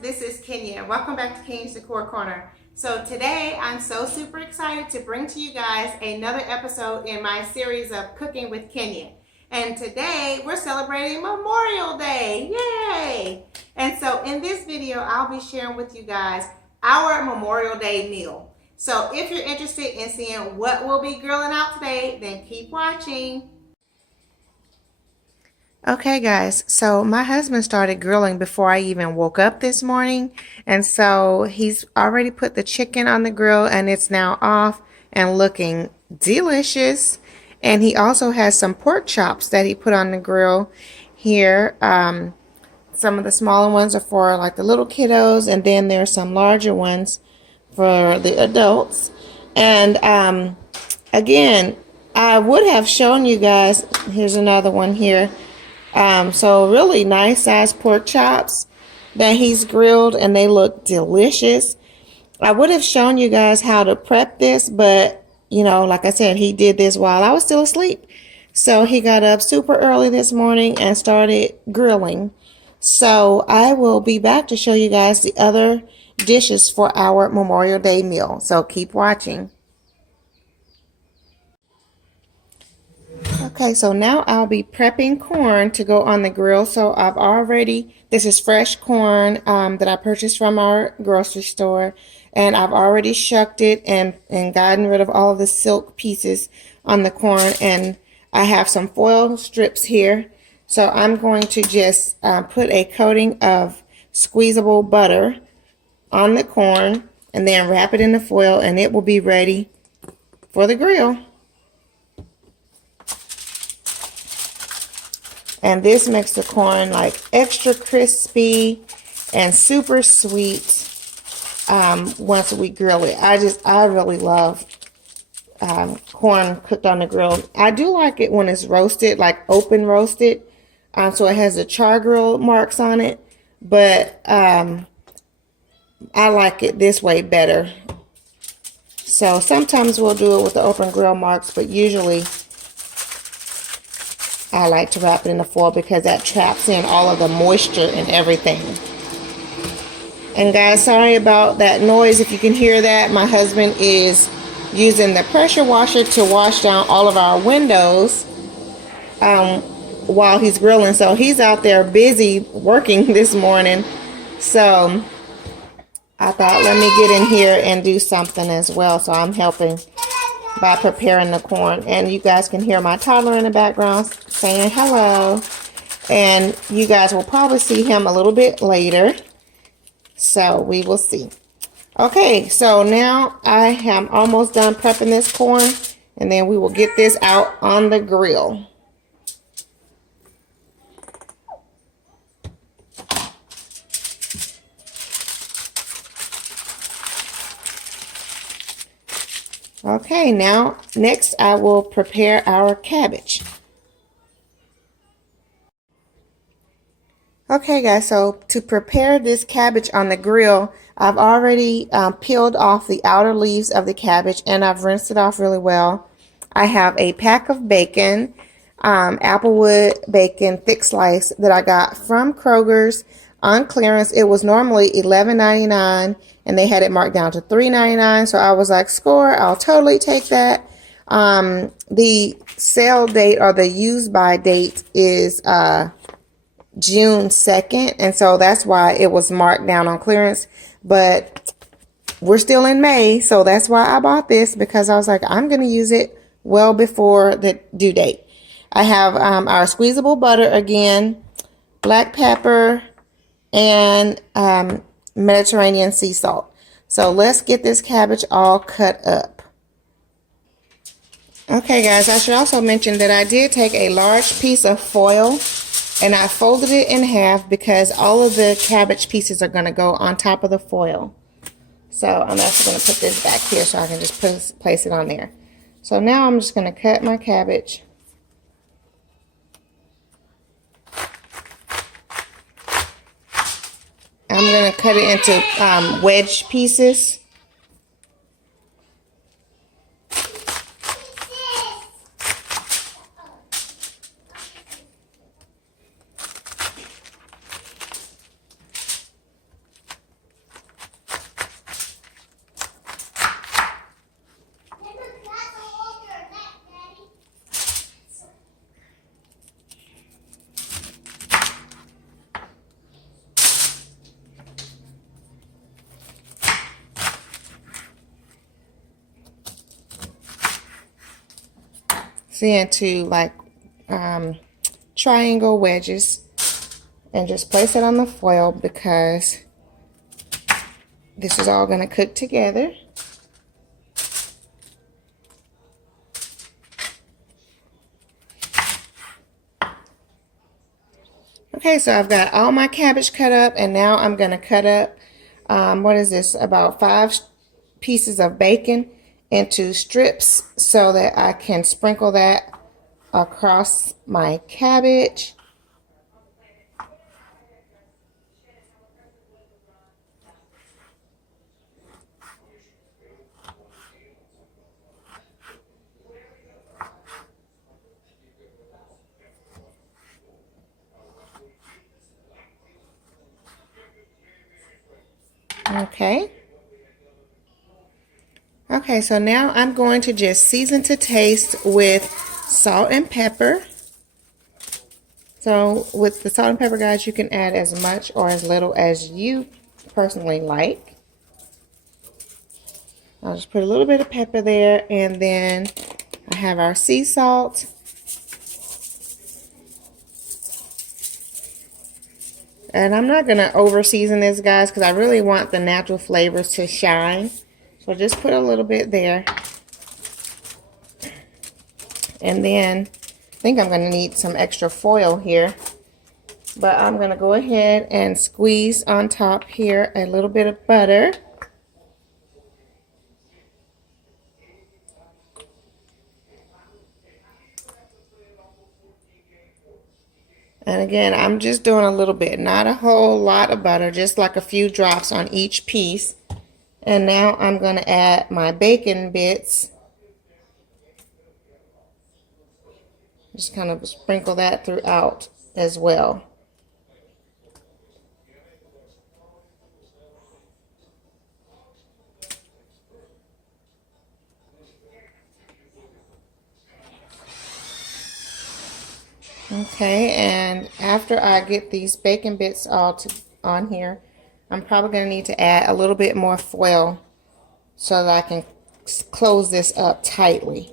this is Kenya. Welcome back to Kenya's Decor Corner. So today I'm so super excited to bring to you guys another episode in my series of Cooking with Kenya. And today we're celebrating Memorial Day. Yay! And so in this video I'll be sharing with you guys our Memorial Day meal. So if you're interested in seeing what we'll be grilling out today, then keep watching. Okay guys, so my husband started grilling before I even woke up this morning, and so he's already put the chicken on the grill and it's now off and looking delicious. And he also has some pork chops that he put on the grill here. Some of the smaller ones are for like the little kiddos, and then there's some larger ones for the adults. And again, I would have shown you guys, here's another one here. So really nice sized pork chops that he's grilled, and they look delicious. I would have shown you guys how to prep this, but you know, like I said, he did this while I was still asleep. So he got up super early this morning and started grilling. So I will be back to show you guys the other dishes for our Memorial Day meal. So keep watching. Okay, so now I'll be prepping corn to go on the grill. So I've already, this is fresh corn that I purchased from our grocery store, and I've already shucked it and gotten rid of all of the silk pieces on the corn, and I have some foil strips here. So I'm going to just put a coating of squeezable butter on the corn and then wrap it in the foil, and it will be ready for the grill. And this makes the corn like extra crispy and super sweet once we grill it. I really love corn cooked on the grill. I do like it when it's roasted, like open roasted, so it has the char grill marks on it. But I like it this way better. So sometimes we'll do it with the open grill marks, but usually I like to wrap it in the foil because that traps in all of the moisture and everything. And guys, sorry about that noise. If you can hear that, my husband is using the pressure washer to wash down all of our windows while he's grilling. So he's out there busy working this morning. So I thought, let me get in here and do something as well. So I'm helping by preparing the corn. And you guys can hear my toddler in the background saying hello. And you guys will probably see him a little bit later. So we will see. Okay, so now I am almost done prepping this corn, and then we will get this out on the grill. Okay, now next I will prepare our cabbage. Okay guys, so to prepare this cabbage on the grill, I've already peeled off the outer leaves of the cabbage, and I've rinsed it off really well. I have a pack of bacon, Applewood bacon, thick slice, that I got from Kroger's on clearance. It was normally $11.99 and they had it marked down to $3.99. So I was like, score, I'll totally take that. The sale date, or the use by date, is June 2nd, and so that's why it was marked down on clearance. But we're still in May, so that's why I bought this, because I was like, I'm going to use it well before the due date. I have our squeezable butter again, black pepper, and Mediterranean sea salt. So let's get this cabbage all cut up. Okay guys, I should also mention that I did take a large piece of foil and I folded it in half because all of the cabbage pieces are going to go on top of the foil. So I'm also going to put this back here so I can just place it on there. So now I'm just going to cut my cabbage. I'm going to cut it into wedge pieces. into like triangle wedges and just place it on the foil because this is all going to cook together. Okay, so I've got all my cabbage cut up, and now I'm going to cut up, what is this, about 5 pieces of bacon into strips so that I can sprinkle that across my cabbage. Okay. Okay, so now I'm going to just season to taste with salt and pepper. So with the salt and pepper, guys, you can add as much or as little as you personally like. I'll just put a little bit of pepper there, and then I have our sea salt. And I'm not going to over season this, guys, because I really want the natural flavors to shine. So just put a little bit there. And then I think I'm going to need some extra foil here. But I'm going to go ahead and squeeze on top here a little bit of butter. And again, I'm just doing a little bit, not a whole lot of butter, just like a few drops on each piece. And now I'm going to add my bacon bits. Just kind of sprinkle that throughout as well. Okay, and after I get these bacon bits all on here, I'm probably going to need to add a little bit more foil so that I can close this up tightly.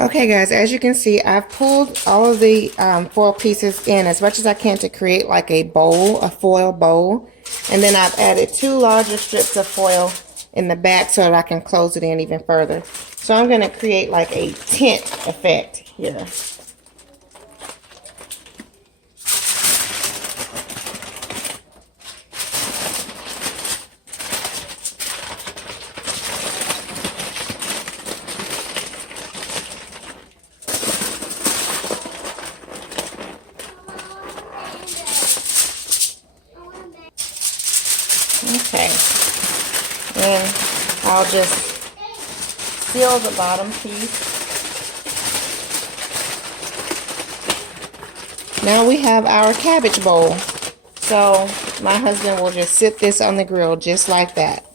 Okay, guys, as you can see, I've pulled all of the foil pieces in as much as I can to create like a bowl, a foil bowl. And then I've added 2 larger strips of foil in the back so that I can close it in even further. So I'm going to create like a tent effect here. Okay, and I'll just seal the bottom piece. Now we have our cabbage bowl. So my husband will just sit this on the grill just like that.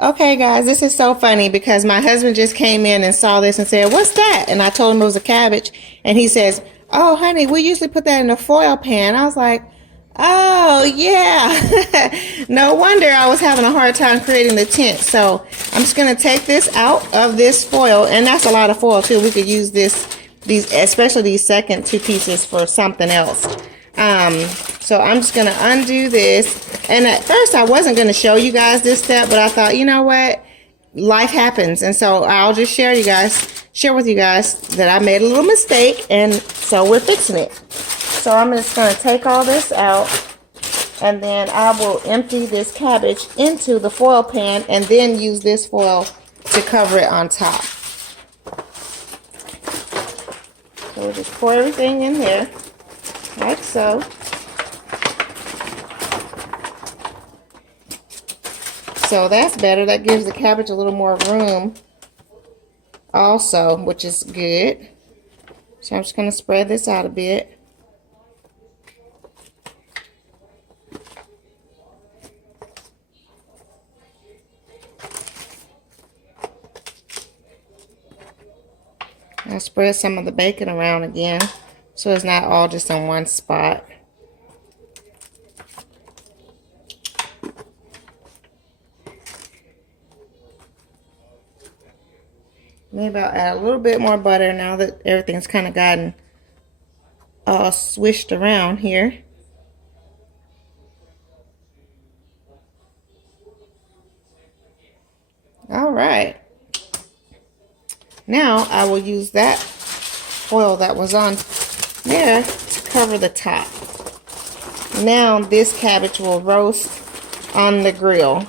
Okay, guys, this is so funny because my husband just came in and saw this and said, "What's that?" And I told him it was a cabbage. And he says, "Oh, honey, we usually put that in a foil pan." I was like, "Oh, yeah." No wonder I was having a hard time creating the tent. So I'm just going to take this out of this foil. And that's a lot of foil, too. We could use these, especially these second 2 pieces for something else. So I'm just going to undo this. And at first I wasn't going to show you guys this step, but I thought, you know what? Life happens. And so I'll just share with you guys that I made a little mistake, and so we're fixing it. So I'm just going to take all this out, and then I will empty this cabbage into the foil pan and then use this foil to cover it on top. So we'll just pour everything in here, like so. So that's better. That gives the cabbage a little more room also, which is good. So I'm just going to spread this out a bit. I spread some of the bacon around again so it's not all just in one spot. Maybe I'll add a little bit more butter now that everything's kind of gotten all swished around here. All right. Now I will use that foil that was on there to cover the top. Now this cabbage will roast on the grill.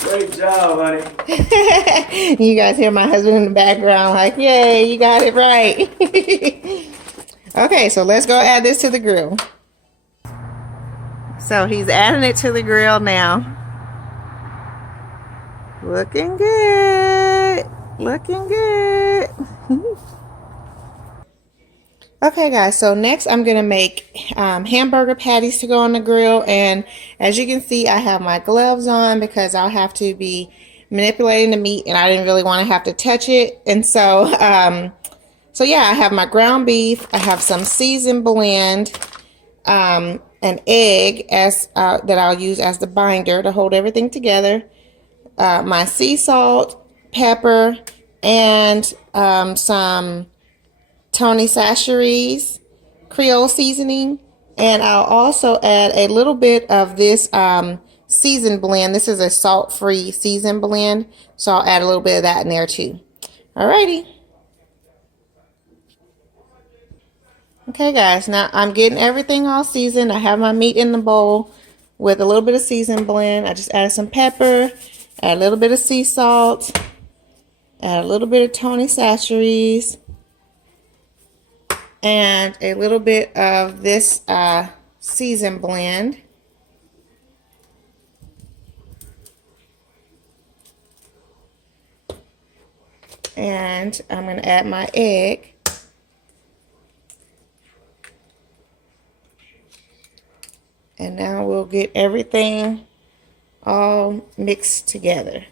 Great job, honey. You guys hear my husband in the background like, yay, you got it right. Okay, so let's go add this to the grill. So he's adding it to the grill now. Looking good. Looking good. Okay, guys, so next I'm going to make hamburger patties to go on the grill. And as you can see, I have my gloves on because I'll have to be manipulating the meat and I didn't really want to have to touch it. And so, yeah, I have my ground beef. I have some seasoned blend, an egg as that I'll use as the binder to hold everything together, my sea salt, pepper, and some Tony Chachere's Creole seasoning, and I'll also add a little bit of this seasoned blend. This is a salt-free seasoned blend, so I'll add a little bit of that in there too. Alrighty. Okay, guys, now I'm getting everything all seasoned. I have my meat in the bowl with a little bit of seasoned blend. I just added some pepper, add a little bit of sea salt, add a little bit of Tony Chachere's, and a little bit of this seasoned blend. And I'm going to add my egg. And now we'll get everything all mixed together.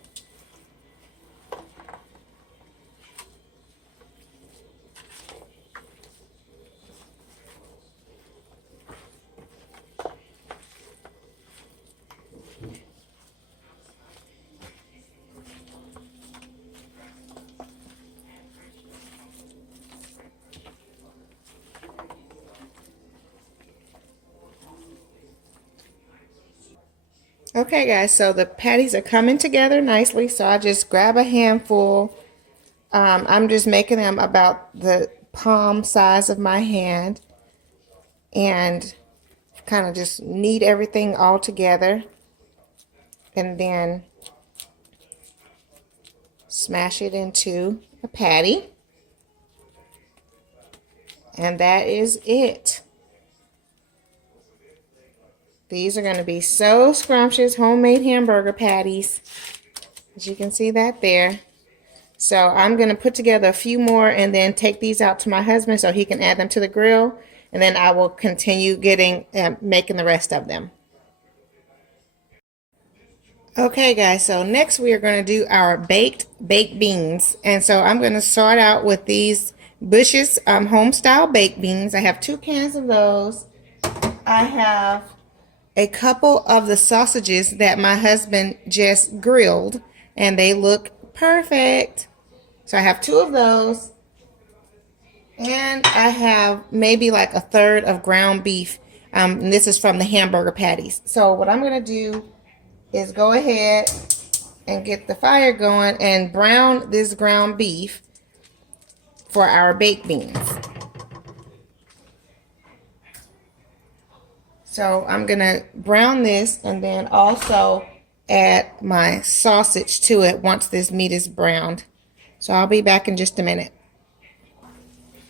Okay, guys, so the patties are coming together nicely, so I just grab a handful. I'm just making them about the palm size of my hand and kind of just knead everything all together and then smash it into a patty. And that is it. These are going to be so scrumptious homemade hamburger patties. As you can see that there. So I'm going to put together a few more and then take these out to my husband so he can add them to the grill. And then I will continue making the rest of them. Okay, guys, so next we are going to do our baked beans. And so I'm going to start out with these Bush's home style baked beans. I have 2 cans of those. I have a couple of the sausages that my husband just grilled and they look perfect. So I have 2 of those, and I have maybe like a third of ground beef, and this is from the hamburger patties. So what I'm going to do is go ahead and get the fire going and brown this ground beef for our baked beans. So I'm going to brown this and then also add my sausage to it once this meat is browned. So I'll be back in just a minute.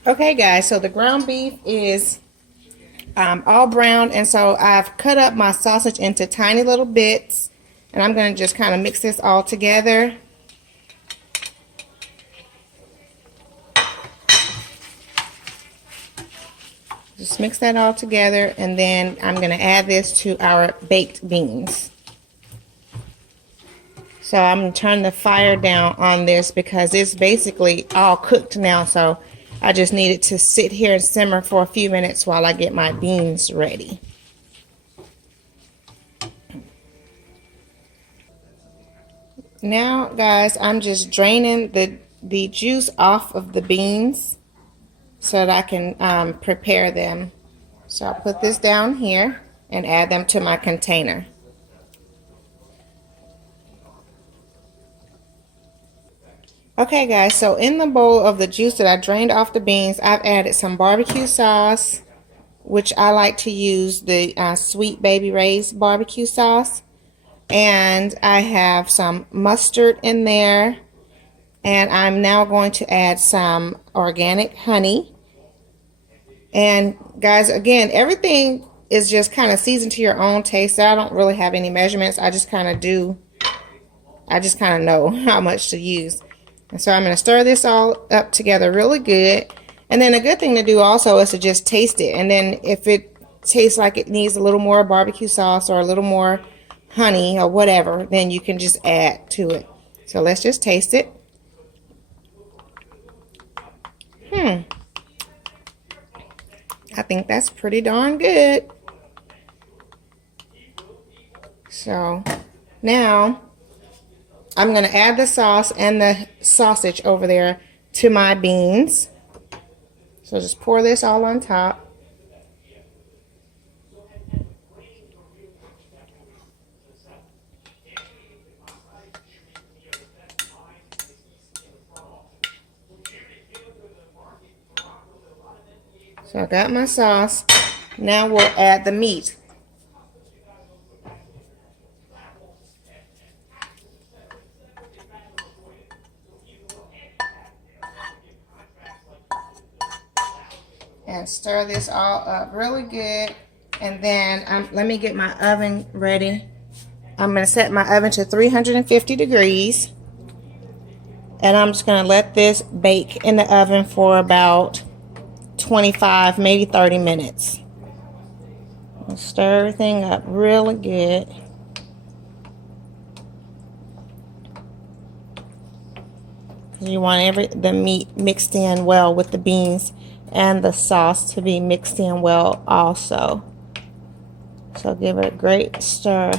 Okay, guys, so the ground beef is all browned, and so I've cut up my sausage into tiny little bits, and I'm going to just kind of mix this all together. Just mix that all together, and then I'm going to add this to our baked beans. So I'm going to turn the fire down on this because it's basically all cooked now. So I just need it to sit here and simmer for a few minutes while I get my beans ready. Now, guys, I'm just draining the juice off of the beans so that I can prepare them. So I'll put this down here and add them to my container. Okay, guys, so in the bowl of the juice that I drained off the beans, I've added some barbecue sauce, which I like to use the Sweet Baby Ray's barbecue sauce. And I have some mustard in there. And I'm now going to add some organic honey. And guys, again, everything is just kind of seasoned to your own taste. I don't really have any measurements. I just kind of know how much to use. And so I'm going to stir this all up together really good. And then a good thing to do also is to just taste it. And then if it tastes like it needs a little more barbecue sauce or a little more honey or whatever, then you can just add to it. So let's just taste it. I think that's pretty darn good. So now I'm going to add the sauce and the sausage over there to my beans. So just pour this all on top. So I got my sauce. Now we'll add the meat. And stir this all up really good. And then let me get my oven ready. I'm going to set my oven to 350 degrees. And I'm just going to let this bake in the oven for about 25, maybe 30 minutes. Stir everything up really good. You want the meat mixed in well with the beans and the sauce to be mixed in well also. So give it a great stir.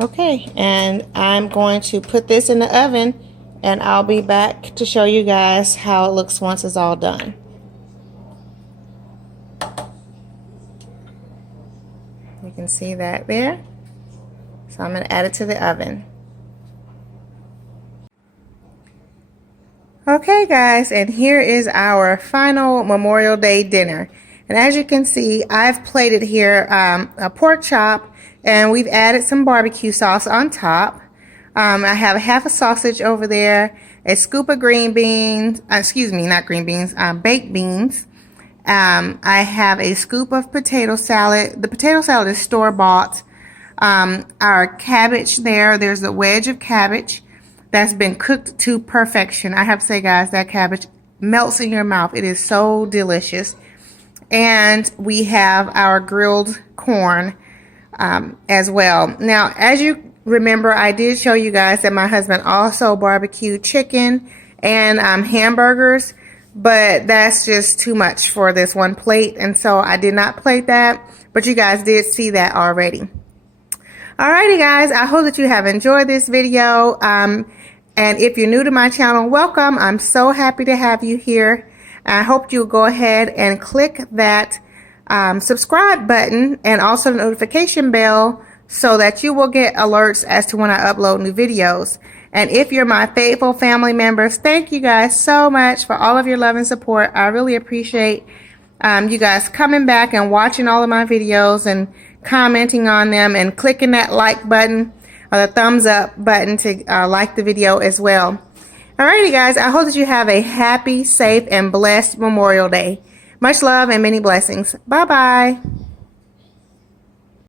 Okay, and I'm going to put this in the oven, and I'll be back to show you guys how it looks once it's all done. You can see that there. So I'm going to add it to the oven. Okay, guys, and here is our final Memorial Day dinner. And as you can see, I've plated here a pork chop, and we've added some barbecue sauce on top. I have half a sausage over there, a scoop of green beans, not green beans, baked beans. I have a scoop of potato salad. The potato salad is store-bought. Our cabbage there's a wedge of cabbage that's been cooked to perfection. I have to say, guys, that cabbage melts in your mouth. It is so delicious. And we have our grilled corn as well. Now, as you remember, I did show you guys that my husband also barbecued chicken and hamburgers, but that's just too much for this one plate, and so I did not plate that, but you guys did see that already. Alrighty, guys, I hope that you have enjoyed this video, and if you're new to my channel, welcome. I'm so happy to have you here. I hope you'll go ahead and click that subscribe button and also the notification bell so that you will get alerts as to when I upload new videos. And if you're my faithful family members, thank you guys so much for all of your love and support. I really appreciate you guys coming back and watching all of my videos and commenting on them and clicking that like button or the thumbs up button to like the video as well. Alrighty, guys, I hope that you have a happy, safe, and blessed Memorial Day. Much love and many blessings. Bye-bye.